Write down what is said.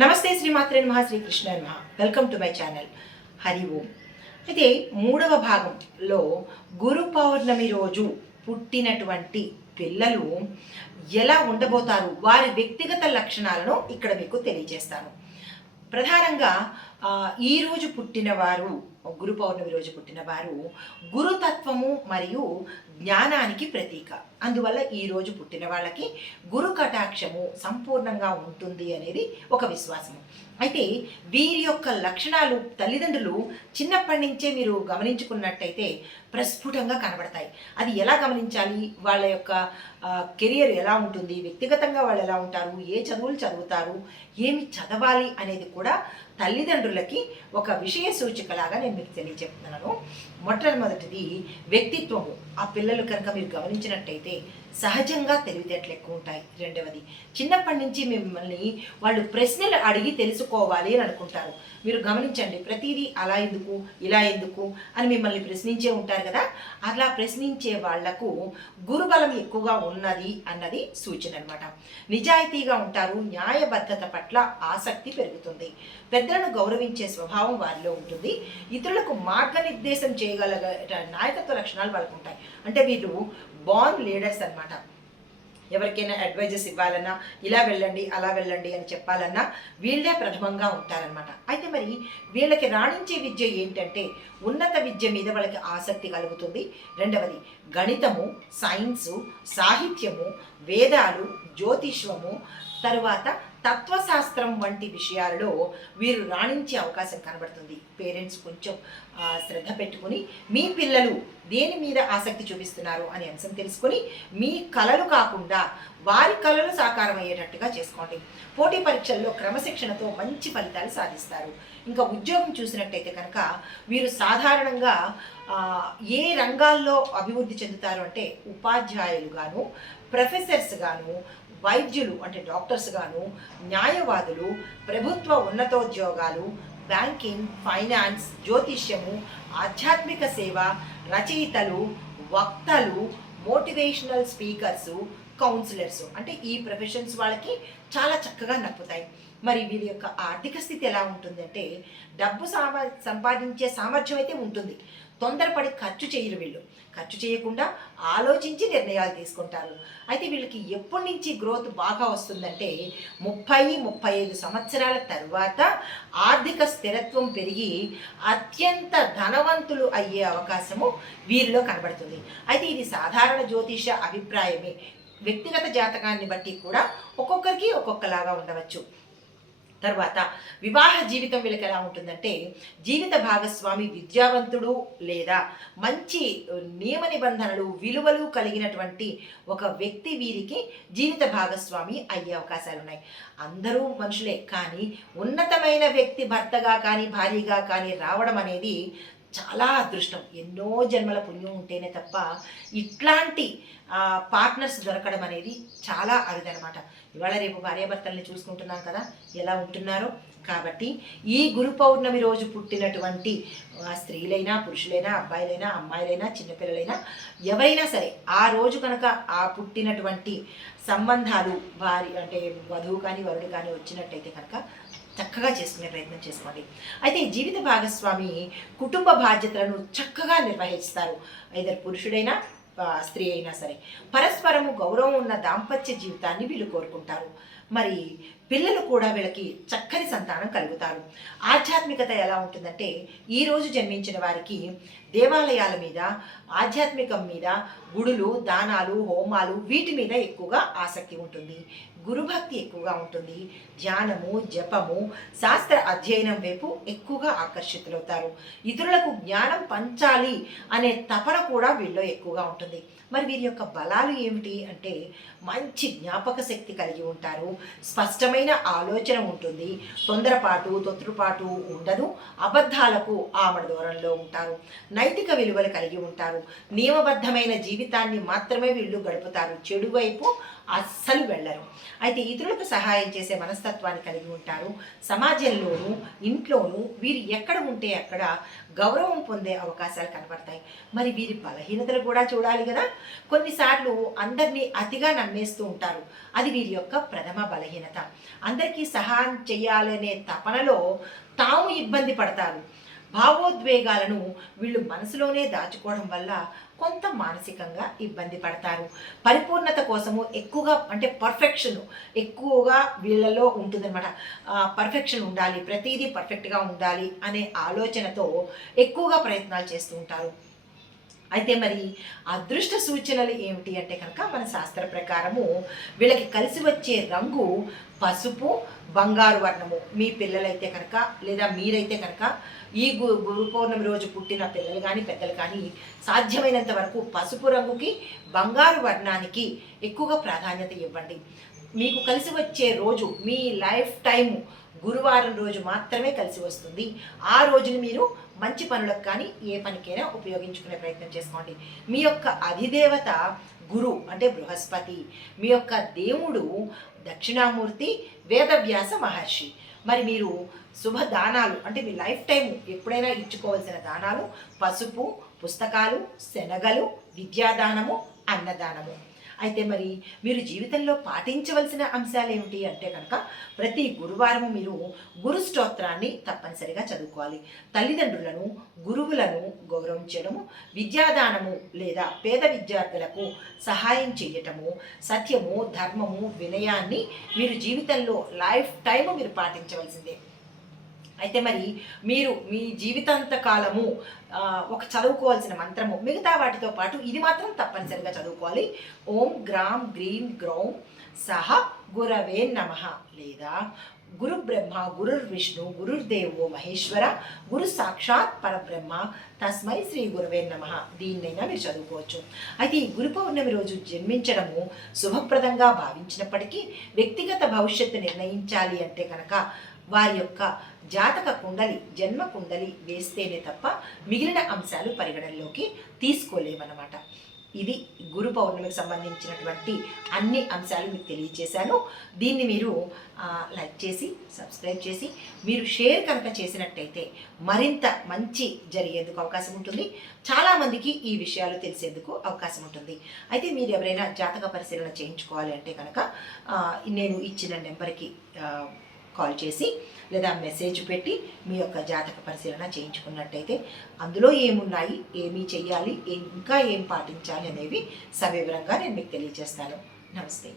నమస్తే శ్రీమాత్రే నమః శ్రీకృష్ణ నమః. Welcome to my channel Hari Om. అయితే మూడవ భాగంలో గురు పౌర్ణమి రోజు పుట్టినటువంటి పిల్లలు ఎలా ఉండబోతారు, వారి వ్యక్తిగత లక్షణాలను ఇక్కడ మీకు తెలియజేస్తాను. ప్రధానంగా ఈరోజు పుట్టినవారు, గురు పౌర్ణమి రోజు పుట్టినవారు గురుతత్వము మరియు జ్ఞానానికి ప్రతీక. అందువల్ల ఈరోజు పుట్టిన వాళ్ళకి గురు కటాక్షము సంపూర్ణంగా ఉంటుంది అనేది ఒక విశ్వాసము. అయితే వీరి యొక్క లక్షణాలు తల్లిదండ్రులు చిన్నప్పటి నుంచే మీరు గమనించుకున్నట్టయితే ప్రస్ఫుటంగా కనబడతాయి. అది ఎలా గమనించాలి, వాళ్ళ యొక్క కెరియర్ ఎలా ఉంటుంది, వ్యక్తిగతంగా వాళ్ళు ఎలా ఉంటారు, ఏ చదువులు చదువుతారు, ఏమి చదవాలి అనేది కూడా తల్లిదండ్రులకి ఒక విషయ సూచికలాగా నేను మీకు తెలియజెప్తున్నాను. మొట్టమొదటిది వ్యక్తిత్వము. ఆ పిల్లలు కనుక మీరు గమనించినట్టయితే సహజంగా తెలివితేటలు ఎక్కువ ఉంటాయి. రెండవది, చిన్నప్పటి నుంచి మిమ్మల్ని వాళ్ళు ప్రశ్నలు అడిగి తెలుసుకోవాలి అని అనుకుంటారు. మీరు గమనించండి, ప్రతిదీ అలా ఎందుకు, ఇలా ఎందుకు అని మిమ్మల్ని ప్రశ్నించే ఉంటారు కదా. అలా ప్రశ్నించే వాళ్లకు గురుబలం ఎక్కువగా ఉన్నది అన్నది సూచన అనమాట. నిజాయితీగా ఉంటారు, న్యాయబద్ధత పట్ల ఆసక్తి పెరుగుతుంది, పెద్దలను గౌరవించే స్వభావం వారిలో ఉంటుంది, ఇతరులకు మార్గనిర్దేశం చేయగల నాయకత్వ లక్షణాలు వాళ్ళకు ఉంటాయి. అంటే వీళ్ళు బార్న్ లీడర్స్ అనమాట. ఎవరికైనా అడ్వైజెస్ ఇవ్వాలన్నా, ఇలా వెళ్ళండి అలా వెళ్ళండి అని చెప్పాలన్నా వీళ్ళే ప్రథమంగా ఉంటారనమాట. అయితే మరి వీళ్ళకి రాణించే విద్య ఏంటంటే ఉన్నత విద్య మీద వాళ్ళకి ఆసక్తి కలుగుతుంది. రెండవది గణితము, సైన్సు, సాహిత్యము, వేదాలు, జ్యోతిష్వము, తరువాత తత్వశాస్త్రం వంటి విషయాలలో వీరు రాణించే అవకాశం కనబడుతుంది. పేరెంట్స్ కొంచెం శ్రద్ధ పెట్టుకుని మీ పిల్లలు దేని మీద ఆసక్తి చూపిస్తున్నారు అనే అంశం తెలుసుకొని మీ కలలు కాకుండా వారి కలలు సాకారం అయ్యేటట్టుగా చేసుకోండి. పోటీ పరీక్షల్లో క్రమశిక్షణతో మంచి ఫలితాలు సాధిస్తారు. ఇంకా ఉద్యోగం చూసినట్టయితే కనుక వీరు సాధారణంగా ఏ రంగాల్లో అభివృద్ధి చెందుతారు అంటే ఉపాధ్యాయులు గాను, ప్రొఫెసర్స్ గాను, వైద్యులు అంటే డాక్టర్స్ గాను, న్యాయవాదులు, ప్రభుత్వ ఉన్నతోద్యోగాలు, బ్యాంకింగ్, ఫైనాన్స్, జ్యోతిష్యము, ఆధ్యాత్మిక సేవ, రచయితలు, వక్తలు, మోటివేషనల్ స్పీకర్సు, కౌన్సిలర్సు అంటే ఈ ప్రొఫెషన్స్ వాళ్ళకి చాలా చక్కగా నప్పుతాయి. మరి వీరి యొక్క ఆర్థిక స్థితి ఎలా ఉంటుందంటే డబ్బు సంపాదించే సామర్థ్యం అయితే ఉంటుంది. తొందరపడి ఖర్చు చేయరు వీళ్ళు. ఖర్చు చేయకుండా ఆలోచించి నిర్ణయాలు తీసుకుంటారు. అయితే వీళ్ళకి ఎప్పటి నుంచి గ్రోత్ బాగా వస్తుందంటే 30-35 సంవత్సరాల తర్వాత ఆర్థిక స్థిరత్వం పెరిగి అత్యంత ధనవంతులు అయ్యే అవకాశము వీరిలో కనబడుతుంది. అయితే ఇది సాధారణ జ్యోతిష అభిప్రాయమే. వ్యక్తిగత జాతకాన్ని బట్టి కూడా ఒక్కొక్కరికి ఒక్కొక్కలాగా ఉండవచ్చు. తర్వాత వివాహ జీవితం వీళ్ళకి ఎలా ఉంటుందంటే జీవిత భాగస్వామి విద్యావంతుడు లేదా మంచి నియమ నిబంధనలు, విలువలు కలిగినటువంటి ఒక వ్యక్తి వీరికి జీవిత భాగస్వామి అయ్యే అవకాశాలు ఉన్నాయి. అందరూ మనుషులే, కానీ ఉన్నతమైన వ్యక్తి భర్తగా కానీ భార్యగా కానీ రావడం అనేది చాలా అదృష్టం. ఎన్నో జన్మల పుణ్యం ఉంటేనే తప్ప ఇట్లాంటి పార్ట్నర్స్ దొరకడం అనేది చాలా అరుదనమాట. ఇవాళ రేపు భార్యాభర్తల్ని చూసుకుంటున్నాం కదా ఎలా ఉంటున్నారో. కాబట్టి ఈ గురు పౌర్ణమి రోజు పుట్టినటువంటి స్త్రీలైనా, పురుషులైనా, అబ్బాయిలైనా, అమ్మాయిలైనా, చిన్నపిల్లలైనా ఎవరైనా సరే ఆ రోజు కనుక ఆ పుట్టినటువంటి సంబంధాలు భార్య అంటే వధువు కానీ వరుడు కానీ వచ్చినట్టయితే కనుక చక్కగా చేసుకునే ప్రయత్నం చేసుకోండి. అయితే జీవిత భాగస్వామి కుటుంబ బాధ్యతలను చక్కగా నిర్వహిస్తారు. ఐదర్ పురుషుడైనా స్త్రీ అయినా సరే పరస్పరము గౌరవం ఉన్న దాంపత్య జీవితాన్ని వీళ్ళు కోరుకుంటారు. మరి పిల్లలు కూడా వీళ్ళకి చక్కని సంతానం కలుగుతారు. ఆధ్యాత్మికత ఎలా ఉంటుందంటే ఈరోజు జన్మించిన వారికి దేవాలయాల మీద, ఆధ్యాత్మికం మీద, గుడులు, దానాలు, హోమాలు వీటి మీద ఎక్కువగా ఆసక్తి ఉంటుంది. గురుభక్తి ఎక్కువగా ఉంటుంది. ధ్యానము, జపము, శాస్త్ర అధ్యయనం వైపు ఎక్కువగా ఆకర్షితులవుతారు. ఇతరులకు జ్ఞానం పంచాలి అనే తపన కూడా వీళ్ళలో ఎక్కువగా ఉంటుంది. మరి వీరి యొక్క బలాలు ఏమిటి అంటే మంచి జ్ఞాపక శక్తి కలిగి ఉంటారు, స్పష్టమైన ఆలోచన ఉంటుంది, తొందరపాటు ఉండదు, అబద్ధాలకు ఆమడ దూరంలో ఉంటారు, నైతిక విలువలు కలిగి ఉంటారు, నియమబద్ధమైన జీవితాన్ని మాత్రమే వీళ్ళు గడుపుతారు, చెడు వైపు అస్సలు వెళ్ళరు. అయితే ఇతరులకు సహాయం చేసే మనస్తత్వాన్ని కలిగి ఉంటారు. సమాజంలోనూ ఇంట్లోనూ వీరు ఎక్కడ ఉంటే అక్కడ గౌరవం పొందే అవకాశాలు కనబడతాయి. మరి వీరి బలహీనతలు కూడా చూడాలి కదా. కొన్నిసార్లు అందరినీ అతిగా నమ్మేస్తూ ఉంటారు. అది వీరి యొక్క ప్రథమ బలహీనత. అందరికీ సహాయం చేయాలనే తపనలో తాము ఇబ్బంది పడతారు. భావోద్వేగాలను వీళ్ళు మనసులోనే దాచుకోవడం వల్ల కొంత మానసికంగా ఇబ్బంది పడతారు. పరిపూర్ణత కోసము ఎక్కువగా అంటే పర్ఫెక్షన్ ఎక్కువగా వీళ్ళలో ఉంటుందన్నమాట. పర్ఫెక్షన్ ఉండాలి, ప్రతిదీ పర్ఫెక్ట్గా ఉండాలి అనే ఆలోచనతో ఎక్కువగా ప్రయత్నాలు చేస్తూ ఉంటారు. అయితే మరి అదృష్ట సూచనలు ఏమిటి అంటే కనుక మన శాస్త్ర ప్రకారము వీళ్ళకి కలిసి వచ్చే రంగు పసుపు, బంగారు వర్ణము. మీ పిల్లలైతే కనుక లేదా మీరైతే కనుక ఈ గురు పౌర్ణమి రోజు పుట్టిన పిల్లలు కానీ పెద్దలు కానీ సాధ్యమైనంత వరకు పసుపు రంగుకి, బంగారు వర్ణానికి ఎక్కువగా ప్రాధాన్యత ఇవ్వండి. మీకు కలిసి వచ్చే రోజు మీ లైఫ్ టైం గురువారం రోజు మాత్రమే కలిసి వస్తుంది. ఆ రోజుని మీరు మంచి పనులకు కానీ ఏ పనికైనా ఉపయోగించుకునే ప్రయత్నం చేసుకోండి. మీ యొక్క అధిదేవత గురు అంటే బృహస్పతి. మీ యొక్క దేవుడు దక్షిణామూర్తి వేదవ్యాస మహర్షి. మరి మీరు శుభ దానాలు అంటే మీ లైఫ్ టైం ఎప్పుడైనా ఇచ్చుకోవాల్సిన దానాలు పసుపు, పుస్తకాలు, శనగలు, విద్యాదానము, అన్నదానము. అయితే మరి మీరు జీవితంలో పాటించవలసిన అంశాలు ఏమిటి అంటే కనుక ప్రతి గురువారము మీరు గురు స్తోత్రాన్ని తప్పనిసరిగా చదువుకోవాలి. తల్లిదండ్రులను, గురువులను గౌరవించడము, విద్యాదానము లేదా పేద విద్యార్థులకు సహాయం చేయటము, సత్యము, ధర్మము, వినయాన్ని మీరు జీవితంలో లైఫ్ టైము మీరు పాటించవలసిందే. అయితే మరి మీరు మీ జీవితాంత కాలము ఒక చదువుకోవాల్సిన మంత్రము మిగతా వాటితో పాటు ఇది మాత్రం తప్పనిసరిగా చదువుకోవాలి. ఓం గ్రాం గ్రీం గ్రౌం సహ గురవే నమః లేదా గురు బ్రహ్మ గురుర్ విష్ణు గురుర్దేవో మహేశ్వర గురు సాక్షాత్ పరబ్రహ్మ తస్మై శ్రీ గురవే నమః. దీన్నైనా మీరు చదువుకోవచ్చు. అయితే ఈ గురు పౌర్ణమి రోజు జన్మించడము శుభప్రదంగా భావించినప్పటికీ వ్యక్తిగత భవిష్యత్తు నిర్ణయించాలి అంటే కనుక వారి యొక్క జాతక కుండలి, జన్మ కుండలి వేస్తేనే తప్ప మిగిలిన అంశాలు పరిగణనలోకి తీసుకోలేమన్నమాట. ఇది గురు పౌర్ణమికి సంబంధించినటువంటి అన్ని అంశాలు మీకు తెలియజేశాను. దీన్ని మీరు లైక్ చేసి సబ్స్క్రైబ్ చేసి మీరు షేర్ కనుక చేసినట్టయితే మరింత మంచి జరిగేందుకు అవకాశం ఉంటుంది. చాలామందికి ఈ విషయాలు తెలిసేందుకు అవకాశం ఉంటుంది. అయితే మీరు ఎవరైనా జాతక పరిశీలన చేయించుకోవాలి అంటే కనుక నేను ఇచ్చిన నెంబర్కి కాల్ చేసి లేదా మెసేజ్ పెట్టి మీ యొక్క జాతక పరిశీలన చేయించుకున్నట్టయితే అందులో ఏమున్నాయి, ఏమీ చెయ్యాలి, ఇంకా ఏం పాటించాలి అనేవి సవివరంగా నేను మీకు తెలియజేస్తాను. నమస్తే.